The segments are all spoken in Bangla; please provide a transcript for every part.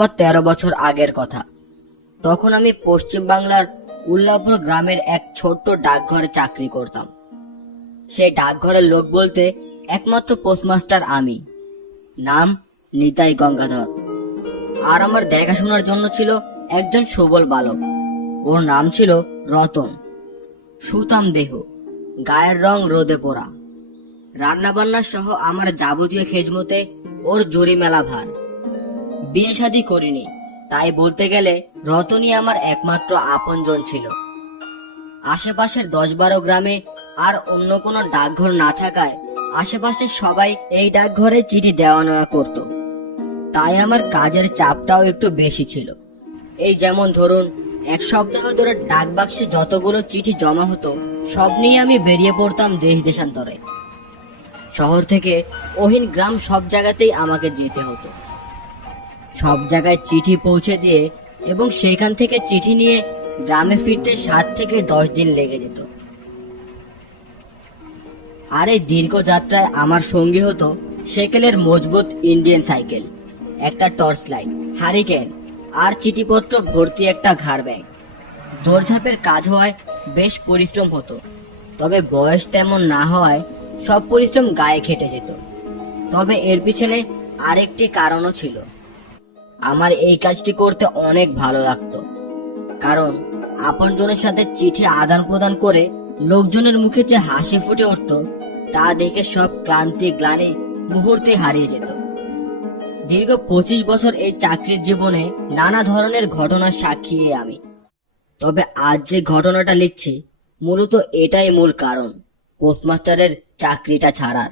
অথবা 13 বছর আগের কথা। তখন আমি পশ্চিম বাংলার উল্লাপুর গ্রামের এক ছোট্ট ডাকঘরে চাকরি করতাম। সেই ডাকঘরের লোক বলতে একমাত্র পোস্টমাস্টার আমি। নাম নিতাই গঙ্গাধর। আর আমার দেখাশোনার জন্য ছিল একজন সবল বালক। ওর নাম ছিল রতন। সুতাম দেহ, গায়ের রং রোদে পোড়া। রান্নাবান্না সহ আমার যাবতীয় খেজমতে ওর জরি মেলা ভার। বিয়ে শাদী করিনি, তাই বলতে গেলে রতনই আমার একমাত্র আপনজন ছিল। আশেপাশের 10-12 গ্রামে আর অন্য কোনো ডাকঘর না থাকায় আশেপাশে সবাই এই ডাকঘরে চিঠি দেওয়া নেওয়া করত। তাই আমার কাজের চাপটাও একটু বেশি ছিল। এই যেমন ধরুন, এক সপ্তাহ ধরে ডাক বাক্সে যতগুলো চিঠি জমা হতো সব নিয়ে আমি বেরিয়ে পড়তাম দেশ দেশান্তরে। শহর থেকে ওহিন গ্রাম সব জায়গাতেই আমাকে যেতে হতো। সব জায়গায় চিঠি পৌঁছে দিয়ে এবং সেখান থেকে চিঠি নিয়ে গ্রামে ফিরতে 7 থেকে 10 দিন লেগে যেত। আর এই দীর্ঘ যাত্রায় আমার সঙ্গী হতো সেকেলের মজবুত ইন্ডিয়ান সাইকেল, একটা টর্চ লাইট, হারিকেন আর চিঠিপত্র ভর্তি একটা ঘাড় ব্যাগ। দৌড়ঝাঁপের কাজ হওয়ায় বেশ পরিশ্রম হতো, তবে বয়স তেমন না হওয়ায় সব পরিশ্রম গায়ে খেটে যেত। তবে এর পিছনে আরেকটি কারণও ছিল। আমার এই কাজটি করতে অনেক ভালো লাগতো, কারণ আপনজনের সাথে চিঠি আদান প্রদান করে লোকজনের মুখে যে হাসি ফুটে উঠত তা দেখে সব ক্লান্তি গ্লানি মুহূর্তে হারিয়ে যেত। দীর্ঘ 25 বছর এই চাকরির জীবনে নানা ধরনের ঘটনার সাক্ষী আমি। তবে আজ যে ঘটনাটা লিখছি মূলত এটাই মূল কারণ পোস্টমাস্টারের চাকরিটা ছাড়ার।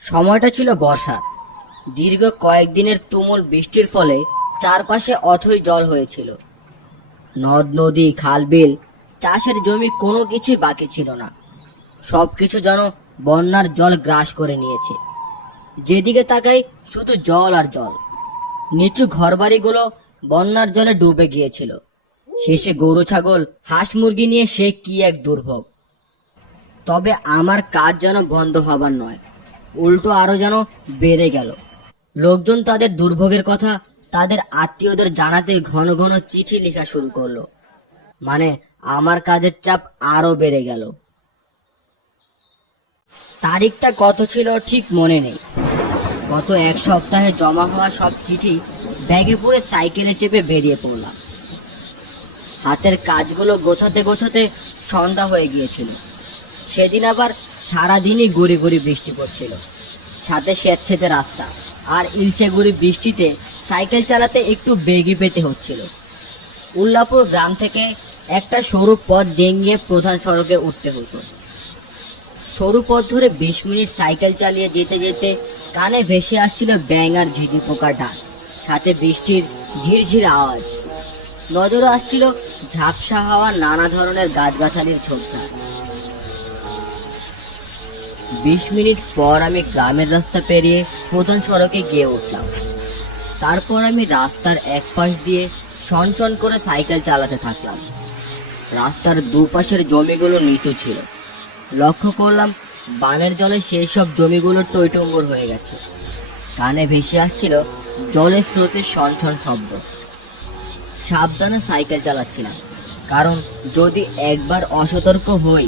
সময়টা ছিল বর্ষা। দীর্ঘ কয়েকদিনের তুমুল বৃষ্টির ফলে চারপাশে অথই জল হয়েছিল। নদ নদী, খাল বিল, চাষের জমি কোনো কিছুই বাকি ছিল না। সবকিছু যেন বন্যার জল গ্রাস করে নিয়েছে। যেদিকে তাকাই শুধু জল আর জল। নিচু ঘরবাড়িগুলো বন্যার জলে ডুবে গিয়েছিল। শেষে গরু ছাগল হাঁস মুরগি নিয়ে সে কি এক দুর্ভোগ। তবে আমার কাজ যেন বন্ধ হবার নয়, উল্টো আরো যেন বেড়ে গেল। লোকজন তাদের দুর্ভোগের কথা তাদের আত্মীয়দের জানাতে ঘন ঘন চিঠি লেখা শুরু করলো। মানে আমার কাজের চাপ আরো বেড়ে গেল। তারিখটা কত ছিল ঠিক মনে নেই। গত 1 সপ্তাহে জমা হওয়া সব চিঠি ব্যাগে পরে সাইকেলে চেপে বেরিয়ে পড়লাম। হাতের কাজগুলো গোছাতে গোছাতে সন্ধ্যা হয়ে গিয়েছিল। সেদিন আবার সারাদিনই গুড়ি গুড়ি বৃষ্টি পড়ছিল, সাথে স্যাঁতসেঁতে রাস্তা। আর ইলশে গুড়ি বৃষ্টিতে সাইকেল চালাতে একটু বেগই পেতে হচ্ছিল। উল্লাপুর গ্রাম থেকে একটা সরু পথ ডিঙিয়ে প্রধান সড়কে উঠতে হতো। সরু পথ ধরে 20 মিনিট সাইকেল চালিয়ে যেতে যেতে কানে ভেসে আসছিল ব্যাঙ আর ঝিঝি পোকার ডাক, সাথে বৃষ্টির ঝিরঝির আওয়াজ। নজরে আসছিল ঝাপসা হওয়া নানা ধরনের গাছগাছালির ঝোপঝাড়। 20 মিনিট পর আমি গ্রামের রাস্তা পেরিয়ে প্রধান সড়কে গিয়ে উঠলাম। তারপর আমি রাস্তার এক পাশ দিয়ে সনসন করে সাইকেল চালাতে থাকলাম। রাস্তার দুপাশের জমিগুলো নিচু ছিল। লক্ষ্য করলাম বানের জলে সেই সব জমিগুলো টইটুম্বুর হয়ে গেছে। কানে ভেসে আসছিল জলের স্রোতের সনসন শব্দ। সাবধানে সাইকেল চালাচ্ছিলাম, কারণ যদি একবার অসতর্ক হই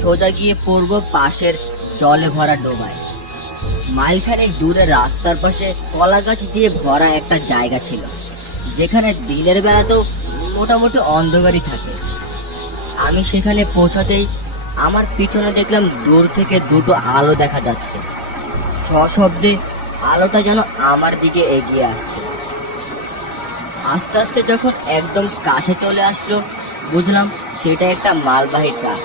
সোজা গিয়ে পড়ব পাশের জলে ভরা ডোবায়। মাইলখানেক দূরে রাস্তার পাশে কলা গাছ দিয়ে ভরা একটা জায়গা ছিল, যেখানে দিনের বেলাতেও মোটামুটি অন্ধকারই থাকে। আমি সেখানে পৌঁছাতেই আমার পিছনে দেখলাম দূর থেকে দুটো আলো দেখা যাচ্ছে। সশব্দে আলোটা যেন আমার দিকে এগিয়ে আসছে। আস্তে আস্তে যখন একদম কাছে চলে আসলো বুঝলাম সেটা একটা মালবাহী ট্রাক।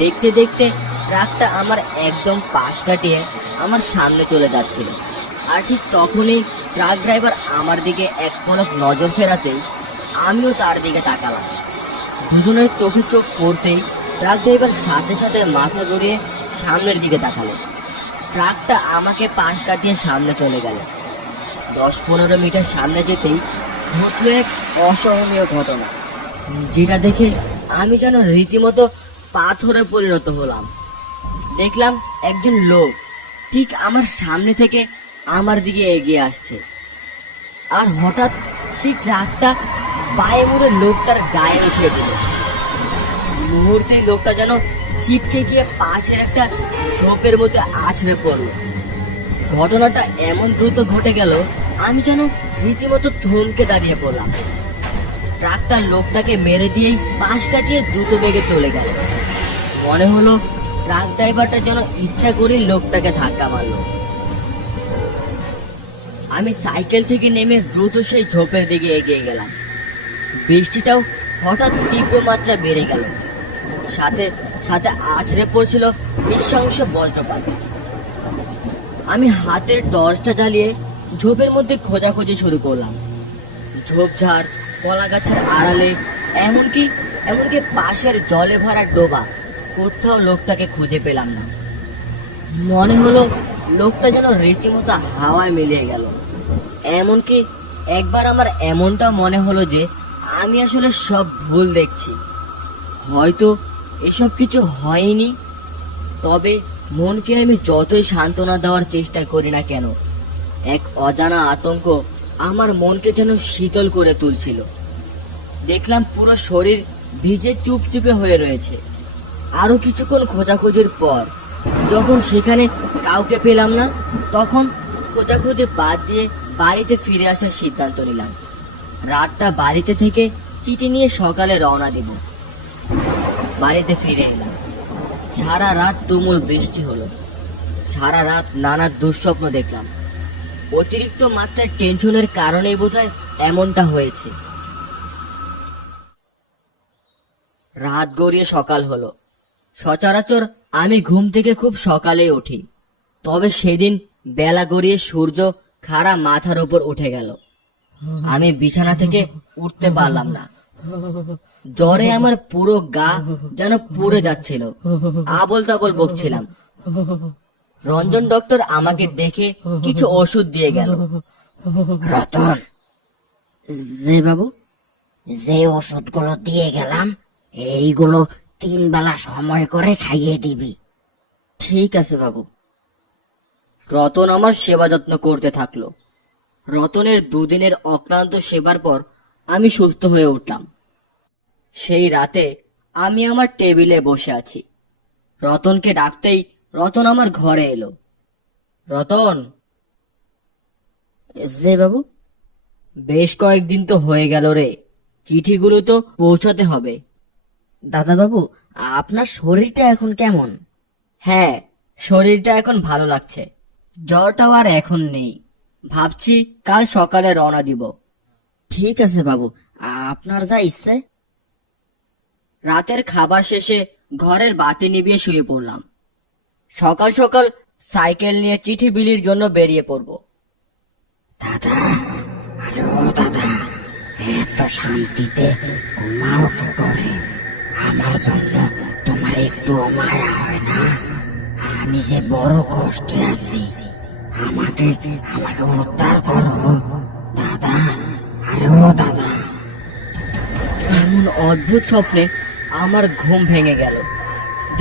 দেখতে দেখতে ট্রাকটা আমার একদম পাশ কাটিয়ে আমার সামনে চলে যাচ্ছিল। আর ঠিক তখনই ট্রাক ড্রাইভার আমার দিকে এক পলক নজর ফেরাতেই আমিও তার দিকে তাকালাম। দুজনের চোখে চোখ পড়তেই ট্রাক ড্রাইভার সাথে সাথে মাথা ঘুরিয়ে সামনের দিকে তাকালো। ট্রাকটা আমাকে পাশ কাটিয়ে সামনে চলে গেল। 10-15 মিটার সামনে যেতেই ঘটলো এক অসহনীয় ঘটনা, যেটা দেখে আমি যেন রীতিমতো পাথরে পরিণত হলাম। দেখলাম একজন লোক ঠিক আমার সামনে থেকে আমার দিকে এগিয়ে আসছে। আর হঠাৎ সেই ট্রাকটা পায়ে মুড়ে লোকটার গায়ে উঠিয়ে দিল। মুহূর্তেই লোকটা যেন ছিটকে গিয়ে পাশের একটা ঝোপের মধ্যে আছড়ে পড়ল। ঘটনাটা এমন দ্রুত ঘটে গেল, আমি যেন রীতিমতো থমকে দাঁড়িয়ে পড়লাম। ট্রাকটার লোকটাকে মেরে দিয়েই পাশ কাটিয়ে দ্রুত বেগে চলে গেল। মনে হলো ট্রাক ড্রাইভারটা যেন ইচ্ছা করে লোকটাকে ধাক্কা মারলো। আমি সাইকেল থেকে নেমে দ্রুত সেই ঝোপের দিকে এগিয়ে গেলাম। বৃষ্টিটাও হঠাৎ তীব্র মাত্রা বেড়ে গেল, সাথে সাথে আছড়ে পড়ছিল নৃশংস বজ্রপাত। আমি হাতের টর্চটা জ্বালিয়ে ঝোপের মধ্যে খোঁজাখুঁজি শুরু করলাম। ঝোপঝাড়, কলা গাছের আড়ালে, এমনকি এমনকি পাশের জলে ভরা ডোবা, কোথাও লোকটাকে খুঁজে পেলাম না। মনে হলো লোকটা যেন রীতিমতো হাওয়ায় মিলিয়ে গেল। এমনকি একবার আমার এমনটা মনে হলো যে আমি আসলে সব ভুল দেখছি, হয়তো এসব কিছু হয়নি। তবে মনকে আমি যতই সান্ত্বনা দেওয়ার চেষ্টা করি না কেন, এক অজানা আতঙ্ক আমার মনকে যেন শীতল করে তুলছিল। দেখলাম পুরো শরীর ভিজে চুপচুপে হয়ে রয়েছে। আরো কিছুক্ষণ খোঁজাখুঁজির পর যখন সেখানে কাউকে পেলাম না, তখন খোঁজাখুঁজি বাদ দিয়ে বাড়িতে ফিরে আসার সিদ্ধান্ত নিলাম। রাতটা বাড়িতে থেকে চিঠি নিয়ে সকালে রওনা দিব। বাড়িতে ফিরে এলাম। সারা রাত তুমুল বৃষ্টি হলো। সারা রাত নানা দুঃস্বপ্ন দেখলাম। অতিরিক্ত মাত্রায় টেনশনের কারণেই বোধহয় এমনটা হয়েছে। রাত গড়িয়ে সকাল হলো। সচরাচর আমি ঘুম থেকে খুব সকালেই উঠি, তবে সেদিন বেলা গড়িয়ে সূর্য খাড়া মাথার উপর উঠে গেল। আমি বিছানা থেকে উঠতে পারলাম না। জ্বরে আমার পুরো গা যেন পুড়ে যাচ্ছিল। আবল তাবল বকছিলাম। রঞ্জন ডক্টর আমাকে দেখে কিছু ওষুধ দিয়ে গেল। রতন, যে বাবু? যে ওষুধগুলো দিয়ে গেলাম এইগুলো 3 বেলা সময় করে খাইয়ে দিবি। ঠিক আছে বাবু। রতন আমার সেবা যত্ন করতে থাকলো। রতনের 2 দিনের অক্লান্ত সেবার পর আমি সুস্থ হয়ে উঠলাম। সেই রাতে আমি আমার টেবিলে বসে আছি। রতনকে ডাকতেই রতন আমার ঘরে এলো। রতন। যে বাবু? বেশ কয়েকদিন তো হয়ে গেল রে, চিঠিগুলো তো পৌঁছাতে হবে। দাদা বাবু, আপনার শরীরটা এখন কেমন? হ্যাঁ, শরীরটা এখন ভালো লাগছে। জ্বরটাও আর এখন নেই। ভাবছি কাল সকালে রওনা দিব। ঠিক আছে বাবু, আপনার যা ইচ্ছে। রাতের খাবার শেষে ঘরের বাতি নিভিয়ে শুয়ে পড়লাম। সকাল সকাল সাইকেল নিয়ে চিঠি বিলির জন্য বেরিয়ে পড়ব। দাদা, আরে ও দাদা, এত শান্তিতে ঘুমাও কি করে? আমার জন্য তোমার একটু মায়া হয় না? আমি যে বড় কষ্টে আছি, আমাকে আমাকে উদ্ধার করো দাদা। আরে ও দাদা। এমন অদ্ভুত স্বপ্নে আমার ঘুম ভেঙে গেল।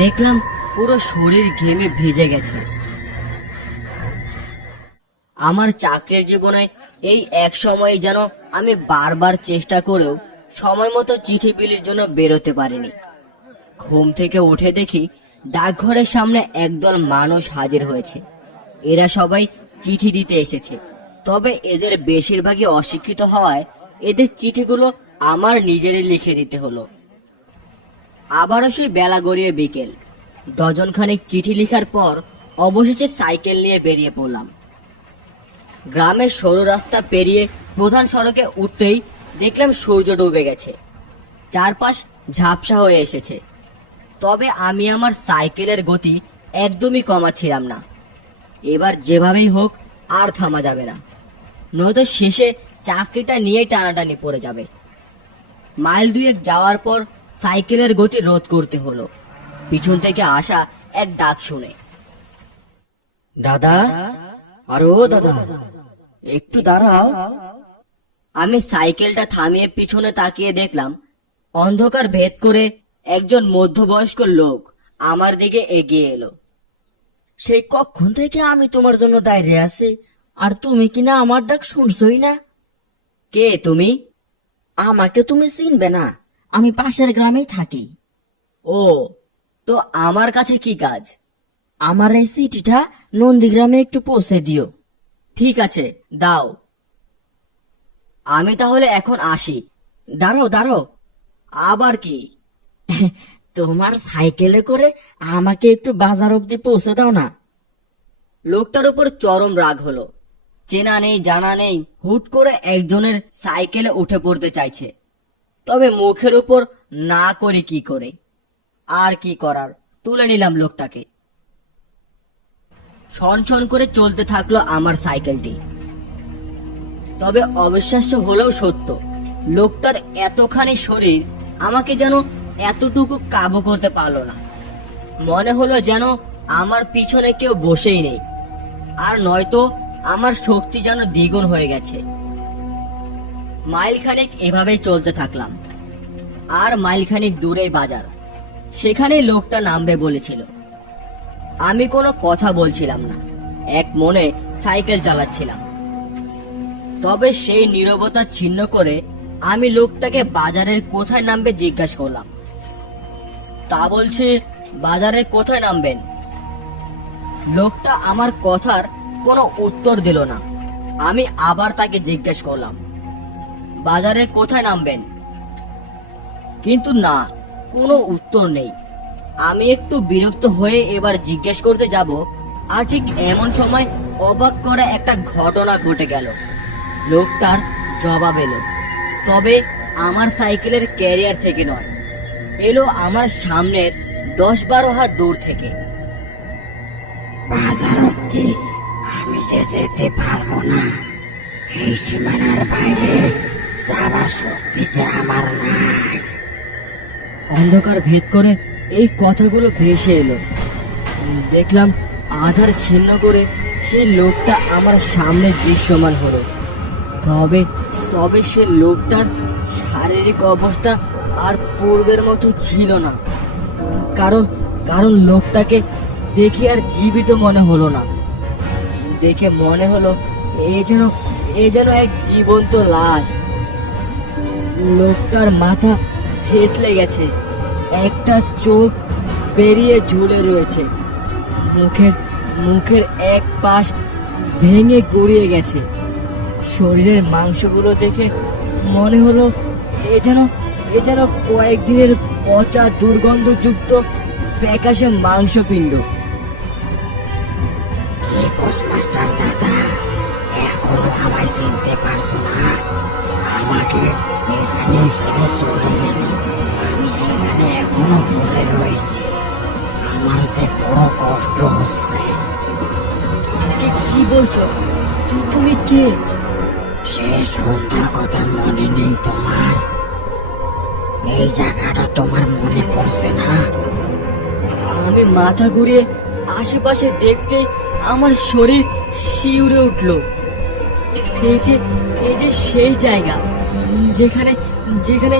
দেখলাম পুরো শরীর ঘেমে ভিজে গেছে। আমার চাকরির জীবনে এই এক সময় যেন আমি বারবার চেষ্টা করেও সময় মতো চিঠি বিলির জন্য বেরোতে পারিনি। ঘুম থেকে উঠে দেখি ডাকঘরের সামনে একদল মানুষ হাজির হয়েছে। এরা সবাই চিঠি দিতে এসেছে, তবে এদের বেশিরভাগই অশিক্ষিত হওয়ায় এদের চিঠিগুলো আমার নিজেরই লিখে দিতে হলো। আবারও সেই বেলা গড়িয়ে বিকেল। ডজনখানেক চিঠি লেখার পর অবশেষে সাইকেল নিয়ে বেরিয়ে পড়লাম। গ্রামের সরু রাস্তা পেরিয়ে প্রধান সড়কে উঠতেই দেখলাম সূর্য ডুবে গেছে। চারপাশ ঝাপসা হয়ে এসেছে। তবে আমি আমার সাইকেলের গতি একদমই কমাচ্ছিলাম না। এবার যেভাবেই হোক আর থামা যাবে না, নয়তো শেষে চাকরিটা নিয়ে টানাটানি পড়ে যাবে। মাইল 2 যাওয়ার পর সাইকেলের গতি রোধ করতে হলো পিছন থেকে আসা এক ডাক শুনে। দাদা, আরে ও দাদা, একটু দাঁড়াও। আমি সাইকেলটা থামিয়ে পিছনে তাকিয়ে দেখলাম অন্ধকার ভেদ করে একজন মধ্যবয়স্ক লোক আমার দিকে এগিয়ে এলো। সেই কখন থেকে আমি তোমার জন্য দাঁড়িয়ে আছি, আর তুমি কিনা আমার ডাক শুনছই না। কে তুমি? আমাকে তুমি চিনবে না, আমি পাশের গ্রামেই থাকি। ও, তো আমার কাছে কি কাজ? আমার এই চিঠিটা নন্দীগ্রামে একটু পৌঁছে দিও। ঠিক আছে, দাও। আমি তাহলে এখন আসি। দাঁড়াও দাঁড়াও, আবার কি? তোমার সাইকেলে করে আমাকে একটু বাজার অব্দি পৌঁছে দাও না। লোকটার উপর চরম রাগ হলো। চেনা নেই জানা নেই হুট করে একজনের সাইকেলে উঠে পড়তে চাইছে। তবে মুখের উপর না করি কি করে, আর কি করার, তুলে নিলাম লোকটাকে। ছন করে চলতে থাকলো আমার সাইকেলটি। তবে অবিশ্বাস্য হলেও সত্য, লোকটার এতখানি শরীর আমাকে যেন এতটুকু কাবু করতে পারলো না। মনে হলো যেন আমার পিছনে কেউ বসেই নেই, আর নয়তো আমার শক্তি যেন দ্বিগুণ হয়ে গেছে। মাইলখানেক এভাবেই চলতে থাকলাম। আর মাইলখানেক দূরেই বাজার, সেখানে লোকটা নামবে বলেছিল। আমি কোনো কথা বলছিলাম না, এক মনে সাইকেল চালাচ্ছিলাম। তবে সেই নীরবতা ছিন্ন করে আমি লোকটাকে বাজারের কোথায় নামবে জিজ্ঞাসা করলাম। তা বলছে, বাজারের কোথায় নামবেন? লোকটা আমার কথার কোনো উত্তর দিল না। আমি আবার তাকে জিজ্ঞেস করলাম, বাজারের কোথায় নামবেন? কিন্তু না, কোনো উত্তর নেই। আমি একটু বিরক্ত হয়ে এবার জিজ্ঞেস করতে যাব, আর ঠিক এমন সময় অবাক করা একটা ঘটনা ঘটে গেল। লোকটার জবাব এলো, তবে আমার সাইকেলের ক্যারিয়ার থেকে নয়, এলো আমার সামনের 10-12 হাত দূর থেকে। বাজার অব্দি আমি যে যেতে পারবো না, এই সীমানার বাইরে যাবার শক্তি যে আমার নাই। অন্ধকার ভেদ করে এই কথাগুলো ভেসে এলো। দেখলাম আধার ছিন্ন করে সে লোকটা আমার সামনে দৃশ্যমান হলো। তবে তবে সে লোকটার শারীরিক অবস্থা আর পূর্বের মতো ছিল না। কারণ কারণ লোকটাকে দেখে আর জীবিত মনে হলো না। দেখে মনে হলো এ যেন এক জীবন্ত লাশ। লোকটার মাথা থেতলে গেছে, একটা চোখ বেরিয়ে ঝুলে রয়েছে, মুখের এক পাশ ভেঙে গড়িয়ে গেছে। শরীরের মাংসগুলো দেখে মনে হলো এ যেন কয়েকদিনের পচা দুর্গন্ধযুক্ত ফ্যাকাশে মাংসপিণ্ড। কি পোস্টমাস্টার দাদা, এখনো আমায় চিনতে পারছো না? আমাকে এখানে ফেলে চলে গেলে আমি সেখানে এখনো পড়ে রয়েছি। আমার যে বড় কষ্ট হচ্ছে। কি বলছো? তুমি কে? সে সন্ধ্যার কথা মনে নেই তোমার? এই জায়গাটা তোমার মনে পড়ছে না? আমি মাথা ঘুরিয়ে আশেপাশে দেখতে আমার শরীর শিউরে উঠল। এই যে সেই জায়গা যেখানে যেখানে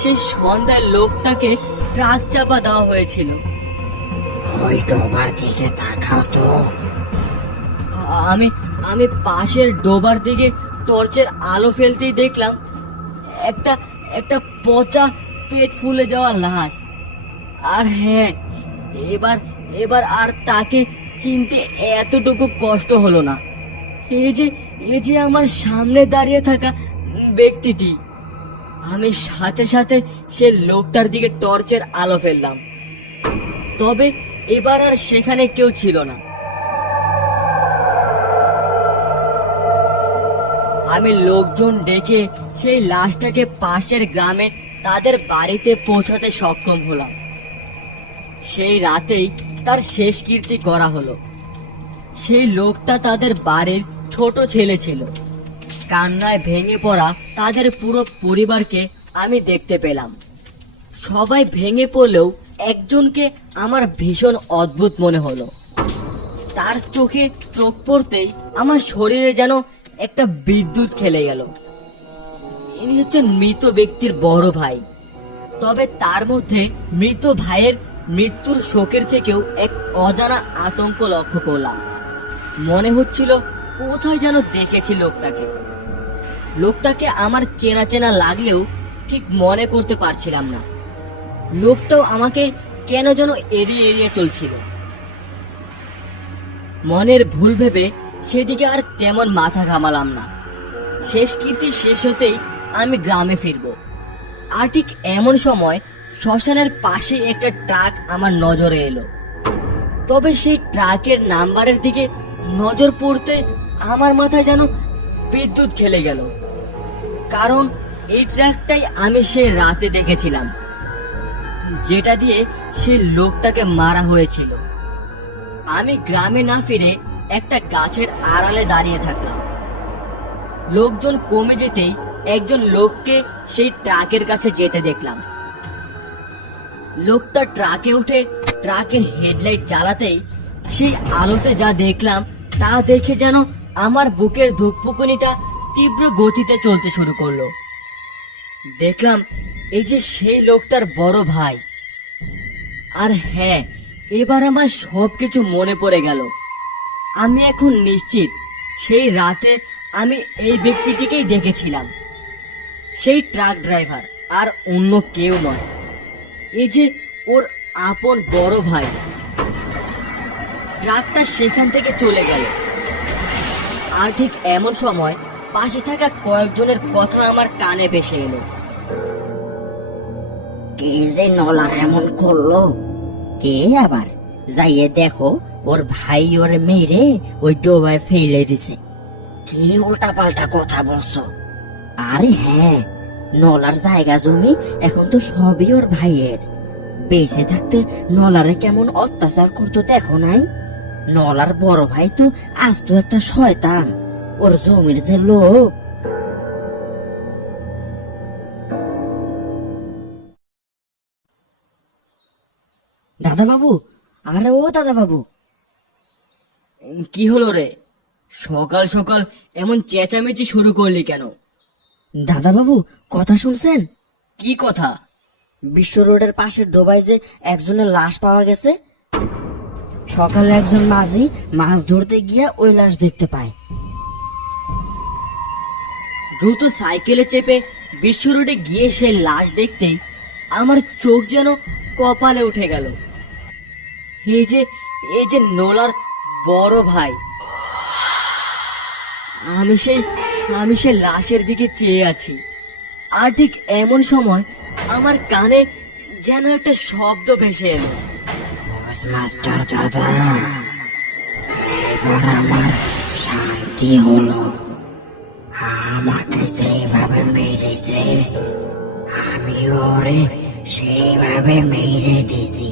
সেই সন্ধ্যায় লোকটাকে ট্রাক চাপা দেওয়া হয়েছিল। ওই ডোবার দিকে তাকাও তো। আমি আমি পাশের ডোবার দিকে টর্চের আলো ফেলতেই দেখলাম একটা পচা পেট ফুলে যাওয়া লাশ। আর হ্যাঁ, এবার আর তাকে চিনতে এতটুকু কষ্ট হলো না। এ যে আমার সামনে দাঁড়িয়ে থাকা ব্যক্তিটি। আমি সাথে সাথে সে লোকটার দিকে টর্চের আলো ফেললাম। তবে এবার আর সেখানে কেউ ছিল না। আমি লোকজন ডেকে সেই লাশটাকে পাশের গ্রামে তাদের বাড়িতে পৌঁছাতে সক্ষম হলাম। সেই রাতেই তার শেষকৃত্য করা হলো। সেই লোকটা তাদের বাড়ির ছোট ছেলে ছিল। কান্নায় ভেঙে পড়া তাদের পুরো পরিবারকে আমি দেখতে পেলাম। সবাই ভেঙে পড়লেও একজনকে আমার ভীষণ অদ্ভুত মনে হলো। তার চোখে চোখ পড়তেই আমার শরীরে যেন একটা বিদ্যুৎ খেলে গেল। ইনি হচ্ছেন মৃত ব্যক্তির বড় ভাই। তবে তার মধ্যে মৃত ভাইয়ের মৃত্যুর শোকের থেকেও এক অজানা আতঙ্ক লক্ষ্য করলাম। মনে হচ্ছিল কোথায় যেন দেখেছি লোকটাকে। লোকটাকে আমার চেনা চেনা লাগলেও ঠিক মনে করতে পারছিলাম না। লোকটাও আমাকে কেন যেন এড়িয়ে এড়িয়ে চলছিল। মনের ভুল ভেবে সেদিকে আর তেমন মাথা ঘামালাম না। শেষ কীর্তি শেষ হতেই আমি গ্রামে ফিরব। আর ঠিক এমন সময় শ্মশানের পাশে একটা ট্রাক আমার নজরে এলো। তবে সেই ট্রাকের নাম্বারের দিকে নজর পড়তে আমার মাথায় যেন বিদ্যুৎ খেলে গেল। কারণ এই ট্রাকটাই আমি সেই রাতে দেখেছিলাম, যেটা দিয়ে সেই লোকটাকে মারা হয়েছিল। আমি গ্রামে না ফিরে একটা গাছের আড়ালে দাঁড়িয়ে থাকলাম। লোকজন কমে যেতেই একজন লোককে সেই ট্রাকের কাছে যেতে দেখলাম। লোকটা ট্রাকে উঠে ট্রাকের হেডলাইট জ্বালাতেই সেই আলোতে যা দেখলাম তা দেখে যেন আমার বুকের ধুকপুকুনিটা তীব্র গতিতে চলতে শুরু করলো। দেখলাম এই যে সেই লোকটার বড় ভাই। আর হ্যাঁ, এবার আমার সবকিছু মনে পড়ে গেল। আমি এখন নিশ্চিত সেই রাতে আমি এই ব্যক্তিটিকেই দেখেছিলাম। সেই ট্রাক ড্রাইভার আর অন্য কেউ নয়, এই যে ওর আপন বড় ভাই। ট্রাকটা সেখান থেকে চলে গেল। আর ঠিক এমন সময় পাশে থাকা কয়েকজনের কথা আমার কানে ভেসে এলো। কে যে নলার এমন করলো? কে আবার? যাইয়ে দেখো, ওর ভাই ওর মেরে ওই ডোবায় ফেলে দিছে। কি উল্টা পাল্টা কথা বলছো? আরে হ্যাঁ, নলার জায়গা জমি এখন তো সবই ওর ভাইয়ের। বেঁচে থাকতে নলারে কেমন অত্যাচার করতো দেখো নাই? নলার বড় ভাই তো আজ তো একটা শয়তান। ওর জমির যে লোক। দাদা বাবু, আরে ও দাদা বাবু, কি হলো রে? সকাল সকাল এমন চেঁচামেচি শুরু করলি কেন? দাদা বাবু কথা শুনছেন? কি কথা? বিশ্ব রোডের পাশের ডোবায় যে একজনের লাশ পাওয়া গেছে। সকালে একজন মাঝি মাছ ধরতে গিয়া ওই লাশ দেখতে পায়। দ্রুত সাইকেলে চেপে বিশ্ব রোডে গিয়ে সেই লাশ দেখতেই আমার চোখ যেন কপালে উঠে গেল। এই যে নোলার বড় ভাই। আমি সেই লাশের দিকে চেয়ে আছি। আর ঠিক এমন সময় আমার কানে যেন একটা শব্দ ভেসে এলো। মাস্টার দাদা, এবার আমার শান্তি হলো। আমাকে যেভাবে মেরেছে আমি ওরে সেইভাবে মেরে দিছি।